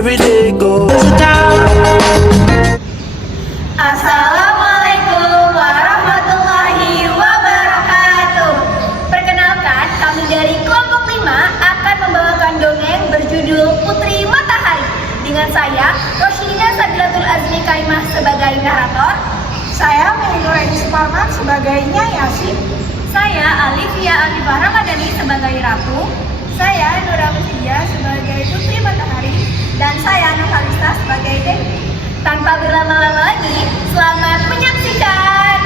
every day goes down. Assalamualaikum warahmatullahi wabarakatuh. Perkenalkan, kami dari kelompok 5 akan membawakan dongeng berjudul Putri Matahari dengan saya, Roshida Sabilatul Azmi Karimah sebagai narator. Saya Meli Nuraini Suparman sebagai Nyai Asyik. Saya Alifia Alifah Ramadhani sebagai Ratu. Saya Nura Mustia sebagai Putri Matahari. Dan saya Nurhalista sebagai Dewi. Tanpa berlama-lama lagi, selamat menyaksikan.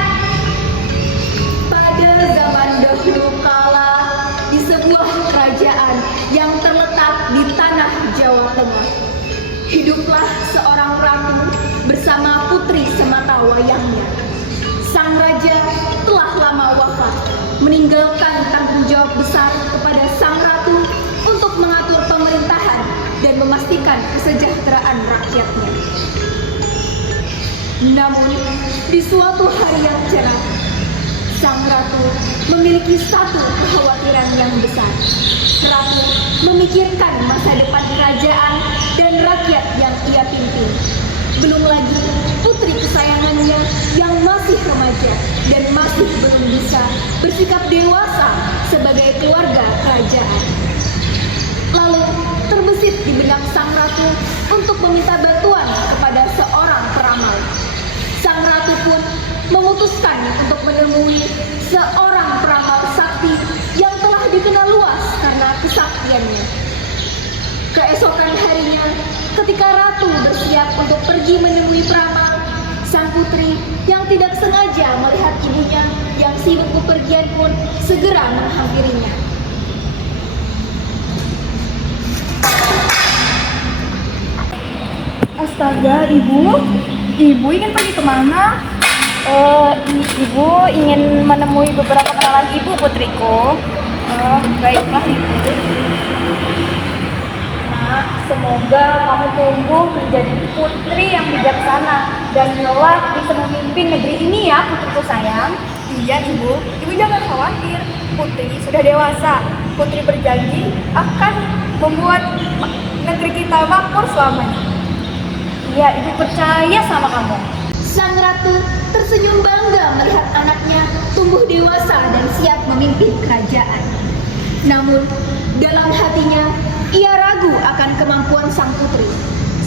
Pada zaman dahulu kala, di sebuah kerajaan yang terletak di tanah Jawa Tengah, hiduplah seorang ratu bersama putri semata wayangnya. Sang raja telah lama wafat, meninggalkan tanggung jawab besar kepada sang ratu untuk mengatur pemerintahan dan memastikan kesejahteraan rakyatnya. Namun, di suatu hari yang cerah, sang ratu memiliki satu kekhawatiran yang besar. Ratu memikirkan masa depan kerajaan dan rakyat yang ia pimpin. Belum lagi putri kesayangannya yang masih remaja dan masih belum bisa bersikap dewasa sebagai keluarga kerajaan. Lalu terbesit di benak sang ratu untuk meminta bantuan kepada seorang peramal. Sang ratu pun memutuskan untuk menemui seorang peramal sakti yang telah dikenal luas karena kesaktiannya. Keesokan harinya, ketika ratu bersiap untuk pergi menemui peramal, sang putri yang tidak sengaja melihat ibunya yang sibuk bepergian pun segera menghampirinya. Astaga, Ibu ingin pergi kemana? Ibu ingin menemui beberapa kenalan ibu, putriku. Baiklah, Ibu. Nah, semoga kamu tumbuh menjadi putri yang bijaksana dan kelak bisa memimpin negeri ini ya, putriku sayang. Iya, Ibu. Ibu jangan khawatir. Putri sudah dewasa. Putri berjanji akan membuat negeri kita makmur selamanya. Iya, ibu percaya sama kamu. Sang ratu tersenyum bangga melihat anaknya tumbuh dewasa dan siap memimpin kerajaan. Namun, dalam hatinya ia ragu akan kemampuan sang putri,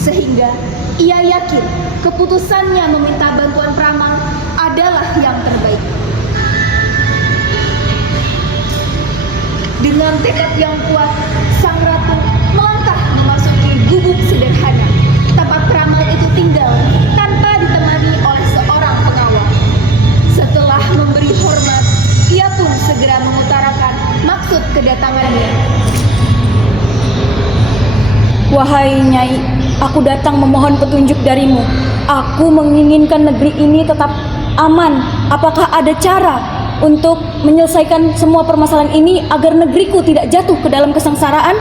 sehingga ia yakin keputusannya meminta bantuan peramal adalah yang terbaik. Dengan tekad yang kuat, sang ratu melangkah memasuki gubuk sederhana tempat peramal itu tinggal tanpa ditemani oleh seorang pengawal. Setelah memberi hormat, ia pun segera mengutarakan maksud kedatangannya. Wahai Nyai, aku datang memohon petunjuk darimu. Aku menginginkan negeri ini tetap aman. Apakah ada cara untuk menyelesaikan semua permasalahan ini agar negeriku tidak jatuh ke dalam kesengsaraan?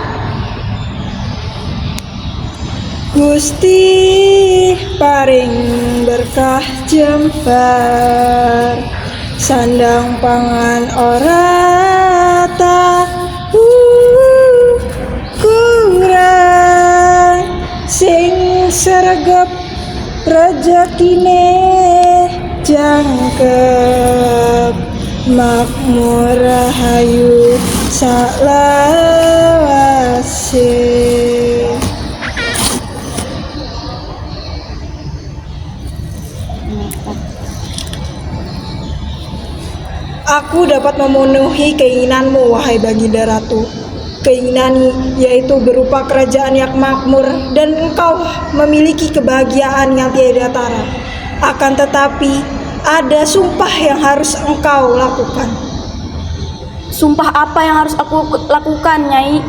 Gusti paring berkah jembar, sandang pangan orata, kurang sing sregep rejekine jangkep, makmur rahayu salawase. Aku dapat memenuhi keinginanmu, wahai Baginda Ratu. Keinginan yaitu berupa kerajaan yang makmur dan engkau memiliki kebahagiaan yang tiada tara. Akan tetapi, ada sumpah yang harus engkau lakukan. Sumpah apa yang harus aku lakukan, Nyai?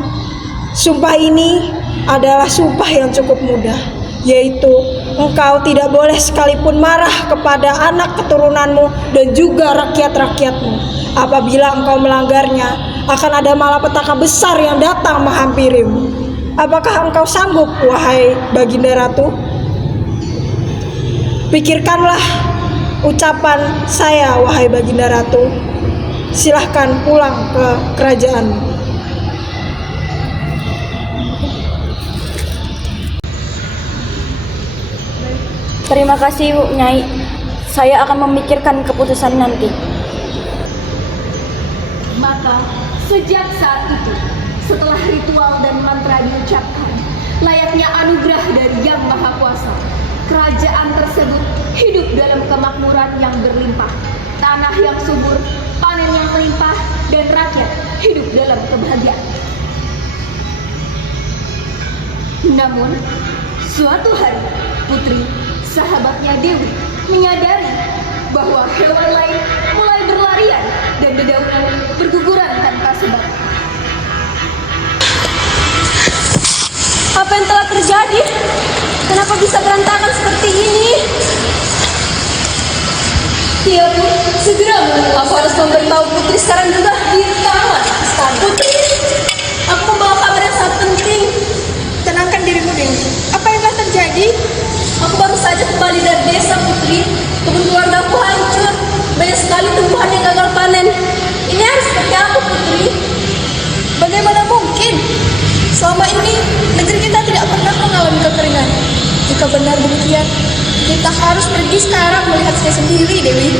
Sumpah ini adalah sumpah yang cukup mudah, yaitu engkau tidak boleh sekalipun marah kepada anak keturunanmu dan juga rakyat-rakyatmu. Apabila engkau melanggarnya, akan ada malapetaka besar yang datang menghampirimu. Apakah engkau sanggup, wahai Baginda Ratu? Pikirkanlah ucapan saya, wahai Baginda Ratu. Silahkan pulang ke kerajaanmu. Terima kasih Nyai. Saya akan memikirkan keputusan nanti. Maka sejak saat itu, setelah ritual dan mantra diucapkan, layaknya anugerah dari Yang Maha Kuasa, kerajaan tersebut hidup dalam kemakmuran yang berlimpah, tanah yang subur, panen yang melimpah, dan rakyat hidup dalam kebahagiaan. Namun, suatu hari, Putri, sahabatnya Dewi, menyadari bahwa hewan lain mulai berlarian dan dedaunan berguguran tanpa sebab. Apa yang telah terjadi? Kenapa bisa berantakan seperti ini? Iya Bu, segera Bu. Aku harus memberitahu Putri sekarang juga di taman istana. Putri, aku membawa kabar yang sangat penting. Tenangkan dirimu, Dewi. Apa yang telah terjadi? Aku baru saja kembali dari desa Putri. Kebun keluargaku hancur. Banyak sekali tumbuhan yang gagal panen. Ini harus seperti apa Putri? Bagaimana mungkin? Selama ini, negeri kita tidak pernah mengalami kekeringan. Jika benar demikian, kita harus pergi sekarang melihatnya sendiri, Dewi.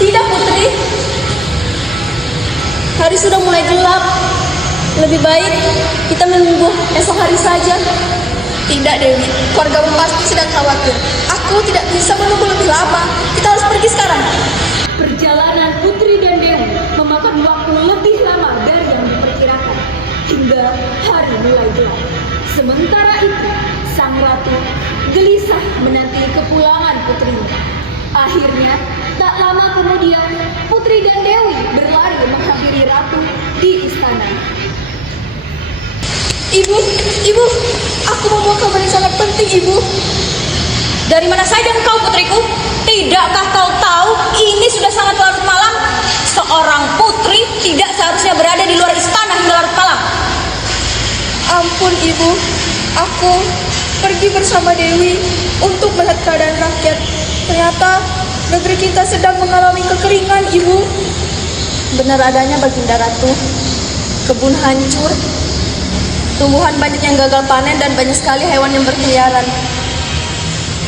Tidak Putri. Hari sudah mulai gelap. Lebih baik kita menunggu esok hari saja. Tidak, Dewi. Keluargamu pasti sedang khawatir. Aku tidak bisa menunggu lebih lama. Kita harus pergi sekarang. Perjalanan Putri dan Dewi memakan waktu lebih lama dari yang diperkirakan, hingga hari mulai gelap. Sementara itu, sang ratu gelisah menanti kepulangan putrinya. Akhirnya, tak lama kemudian, Putri dan Dewi berlari menghampiri ratu di istana. Ibu, aku membawa kabar yang sangat penting, Ibu. Dari mana saja engkau putriku? Tidakkah kau tahu ini sudah sangat larut malam? Seorang putri tidak seharusnya berada di luar istana hingga larut malam. Ampun, Ibu. Aku pergi bersama Dewi untuk melihat keadaan rakyat. Ternyata negeri kita sedang mengalami kekeringan, Ibu. Benar adanya Baginda Ratu. Kebun hancur. Tumbuhan banyak yang gagal panen dan banyak sekali hewan yang berkeliaran.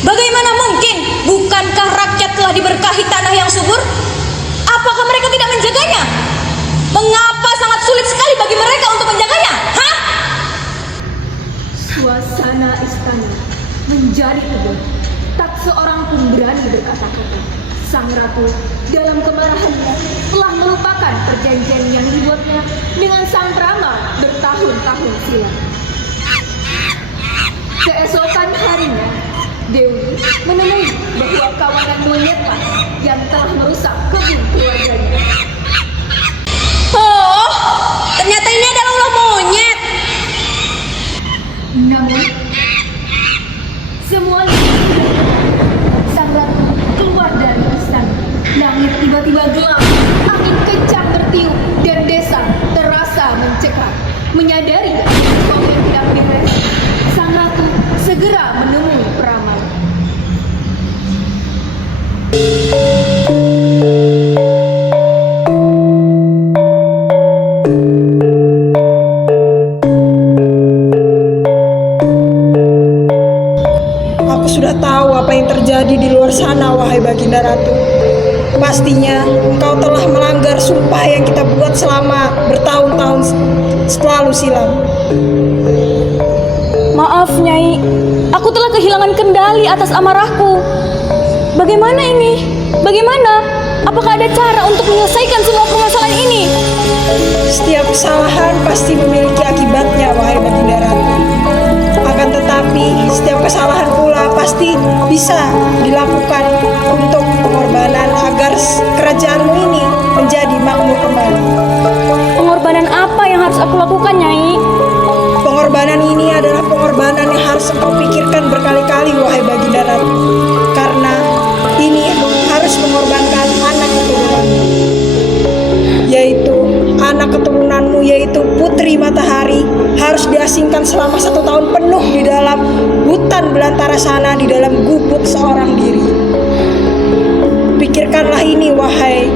Bagaimana mungkin? Bukankah rakyat telah diberkahi tanah yang subur? Apakah mereka tidak menjaganya? Mengapa sangat sulit sekali bagi mereka untuk menjaganya? Hah? Suasana istana menjadi tegang. Tak seorang pun berani berkata-kata. Sang ratu dalam kemarahannya telah melupakan perjanjian yang dibuatnya dengan sang peramal bertahun-tahun silam. Keesokan harinya, Dewi menemui bahwa kawanan monyetlah yang telah merusak kebun keluarganya. Oh, ternyata ini adalah ulah monyet. Namun, semuanya sang ratu keluar dari istana. Langit tiba-tiba gelap, angin kencang bertiup, dan desa terasa mencekam. Menyadari sesuatu yang tidak beres, sang ratu segera menemui peramal. Aku sudah tahu apa yang terjadi di luar sana, wahai Baginda Ratu. Pastinya engkau telah melanggar sumpah yang kita buat selama bertahun-tahun selalu silam. Maaf Nyai, aku telah kehilangan kendali atas amarahku. Bagaimana ini? Bagaimana? Apakah ada cara untuk menyelesaikan semua permasalahan ini? Setiap kesalahan pasti memiliki akibatnya, wahai Baginda Ratu. Akan tetapi, setiap kesalahan pula pasti bisa dilakukan untuk pengorbanan agar kerajaanmu ini menjadi makmur kembali. Pengorbanan apa yang harus aku lakukan, Nyai? Pengorbanan ini adalah pengorbanan yang harus engkau pikirkan berkali-kali, wahai Baginda Ratu. Karena ini harus mengorbankan anak keturunanmu, yaitu anak keturunanmu, yaitu Putri Matahari, harus diasingkan selama 1 tahun penuh di dalam hutan belantara sana, di dalam gubuk seorang diri. Pikirkanlah ini, wahai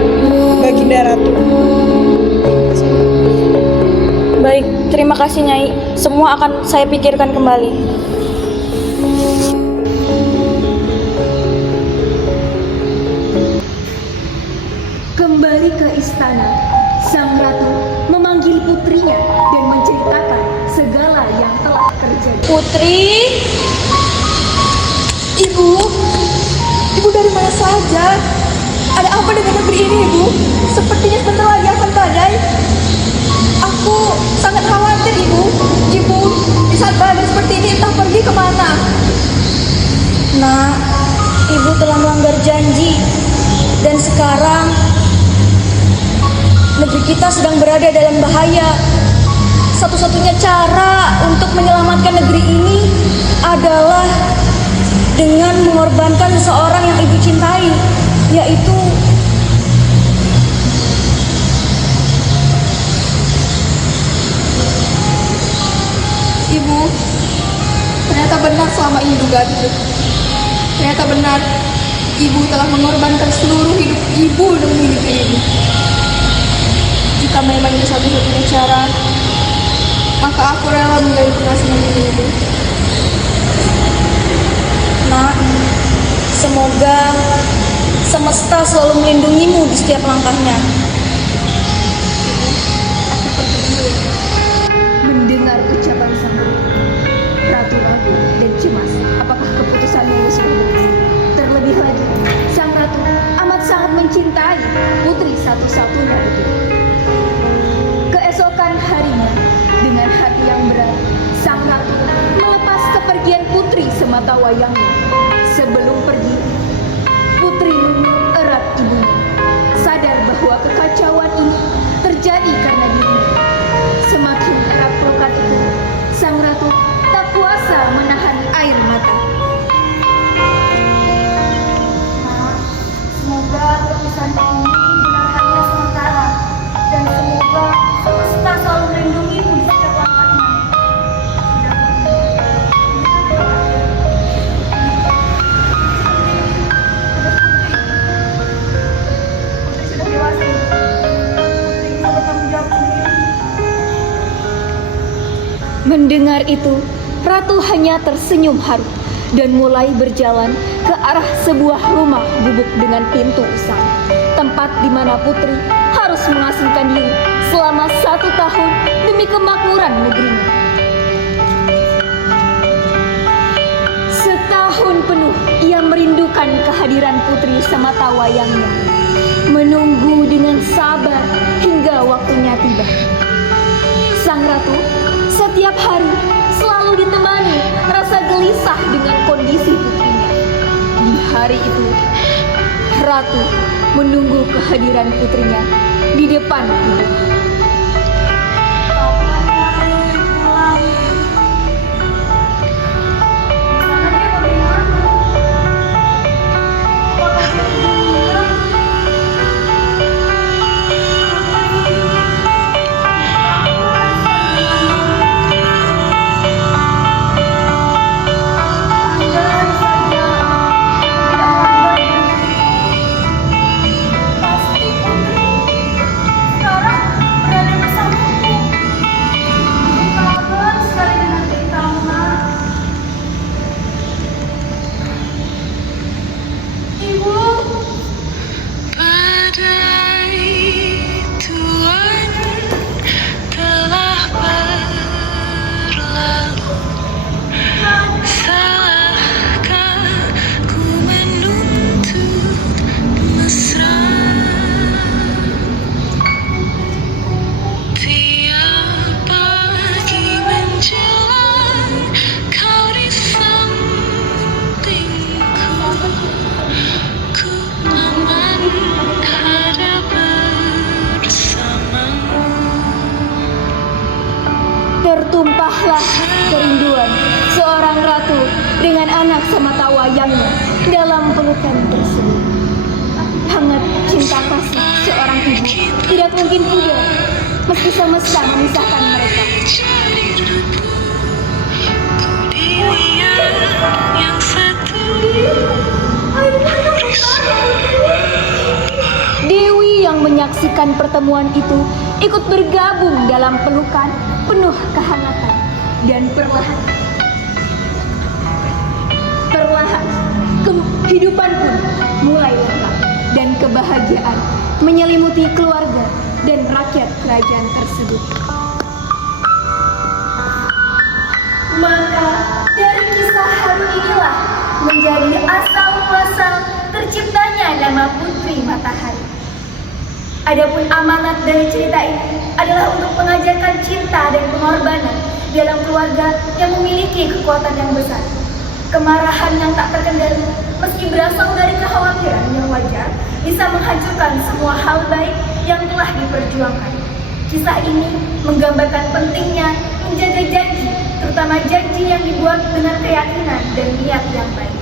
Baginda Ratu. Baik, terima kasih Nyai. Semua akan saya pikirkan kembali. Pergi ke istana, sang ratu memanggil putrinya dan menceritakan segala yang telah terjadi. Putri, ibu, ibu dari mana saja? Ada apa dengan negeri ini, ibu? Sepertinya sebentar lagi akan badai. Aku sangat khawatir, ibu. Ibu, di saat badai seperti ini entah pergi kemana. Nak, ibu telah melanggar janji. Dan sekarang negeri kita sedang berada dalam bahaya. Satu-satunya cara untuk menyelamatkan negeri ini adalah dengan mengorbankan seseorang yang ibu cintai, yaitu Ibu, ternyata benar selama ini dugaanku. Ternyata benar, ibu telah mengorbankan seluruh hidup ibu demi negeri ini. Jika memang ini satu-satunya cara, maka aku rela menjadi pengasihan ini, ibu. Nak, semoga semesta selalu melindungimu di setiap langkahnya. Mendengar ucapan sang ratu ragu dan cemas apakah keputusannya yang sudah. Terlebih lagi, sang ratu amat sangat mencintai putri satu-satunya itu. Keesokan harinya, dengan hati yang berat, sang ratu melepas kepergian putri sematawayangnya. Sebelum pergi, putri memeluk erat ibunya, sadar bahwa kekacauan ini terjadi karena dirinya. Semakin erat pelukan itu, sang ratu tak kuasa menahan air mata. Semoga keputusan ini benar hanya sementara, dan semoga semesta selalu melindungimu di setiap langkahnya. Putri sudah dewasa, Putri bisa bertanggung jawab sendiri. Mendengar itu, ratu hanya tersenyum haru dan mulai berjalan ke arah sebuah rumah gubuk dengan pintu usang, tempat di mana putri harus mengasingkan diri selama 1 tahun demi kemakmuran negerinya. Setahun penuh ia merindukan kehadiran putri sematawayangnya, menunggu dengan sabar hingga waktunya tiba. Sang ratu setiap hari selalu ditemani rasa gelisah dengan kondisi putrinya. Di hari itu, ratu menunggu kehadiran putrinya di depan pintu. Tertumpahlah kerinduan seorang ratu dengan anak sematawayangnya dalam pelukan tersebut. Hangat cinta kasih seorang ibu tidak mungkin pudar meski semesta memisahkan mereka. Dewi yang menyaksikan pertemuan itu ikut bergabung dalam pelukan penuh kehangatan dan perlahan kehidupan pun mulai lengkap dan kebahagiaan menyelimuti keluarga dan rakyat kerajaan tersebut. Maka dari kisah haru inilah menjadi asal muasal terciptanya nama Putri Matahari. Adapun amanat dari cerita ini adalah untuk mengajarkan cinta dan pengorbanan dalam keluarga yang memiliki kekuatan yang besar. Kemarahan yang tak terkendali, meski berasal dari kekhawatiran yang wajar, bisa menghancurkan semua hal baik yang telah diperjuangkan. Kisah ini menggambarkan pentingnya menjaga janji, terutama janji yang dibuat dengan keyakinan dan niat yang baik.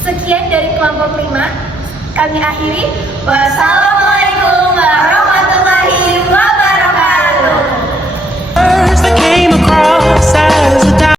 Sekian dari kelompok 5, kami akhiri. Wassalamualaikum warahmatullahi wabarakatuh.